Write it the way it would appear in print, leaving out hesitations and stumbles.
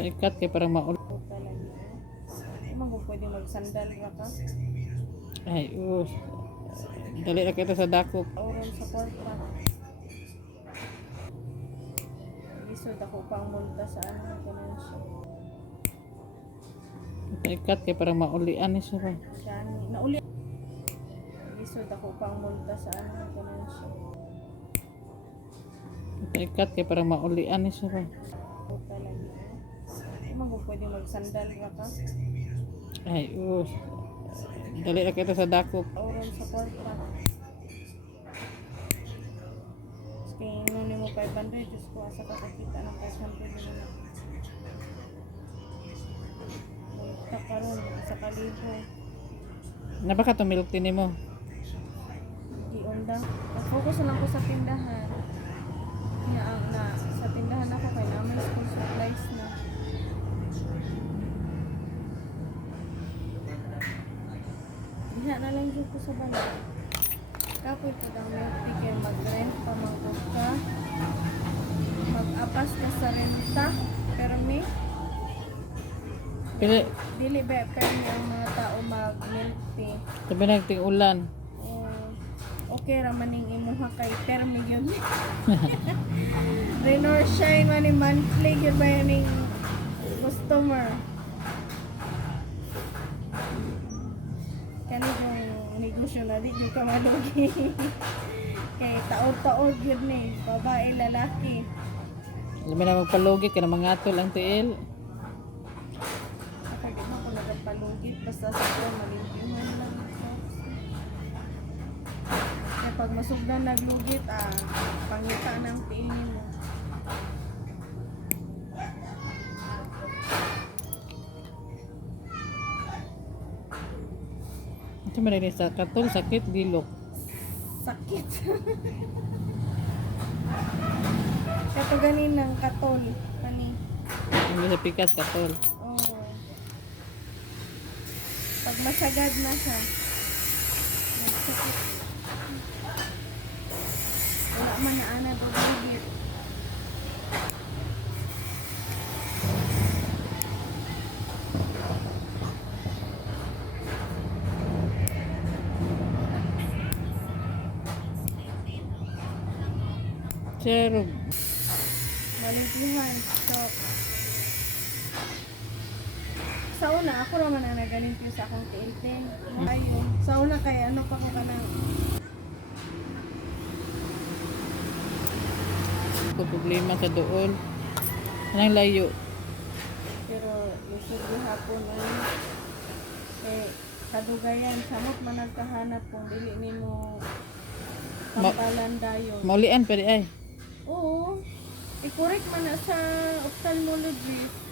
Ikat kay parang maul. Mo pwede magsandal ra ka. Ay, dali na kita sa dakop. Oron sa kwarta. Lisod ako pang multa sa ano kanan siya. Ikat kay parang maulian ni siya ba. Gani nauli. Lisod ako pang multa sa ano kanan siya. Ikat kay parang maulian ni siya ba. Puta lagi. Mo pwede magsandal ra ka. Ay, dali na kita sa dakop. Oron sa kwarta. Kaya no nimo 500 Diyos ko asa ka kakita ng 500 na. Multa karon sa kalibo. Napaka tumilok din mo. Di onda. Focus lang ko sa tindahan. Na sa tindahan ako kay na may school supplies na. Diha na lang dito ko sa balay. Kapoy po daw may tigil mag-rent pa mangkot ka. Mag-apas ka sa renta. Pero may Pili, dili ba pero ang mga tao mag-milk tea. sabi na ting ulan. Okay ramaning imuha kay termi yun. Rain or shine man ni monthly yun ba yung customer. Kani yung negosyo na di yung kamalugi. Kay taod-taod yun ni babae lalaki. Alam mo na magpalugit ka na mangatol ang tiil. Ako di man ko nagpalugit basta sa ko malimpiman lang. Kaya pag masugdan naglugit pangita ng tiil mo. Ito man rin sa katol, sakit, dilok. Sakit. Kato ganin ng katol. Kani. Hindi sa pikas, katol. Oh. Pag masagad na siya. Nagsakit. Wala man na ana bugit. Sir, Malimpihan. So, sa una, ako naman ang nagalimpyo sa akong tiil-tiil. Ayun. Sa una kaya ano pa ko ka ng problema sa doon. Anong layo? pero usually hapon kadugayan samot man nagkahanap kung dili nimo pampalan dayon. Maulian pa di ay. Oo. I-correct man na sa ophthalmologist.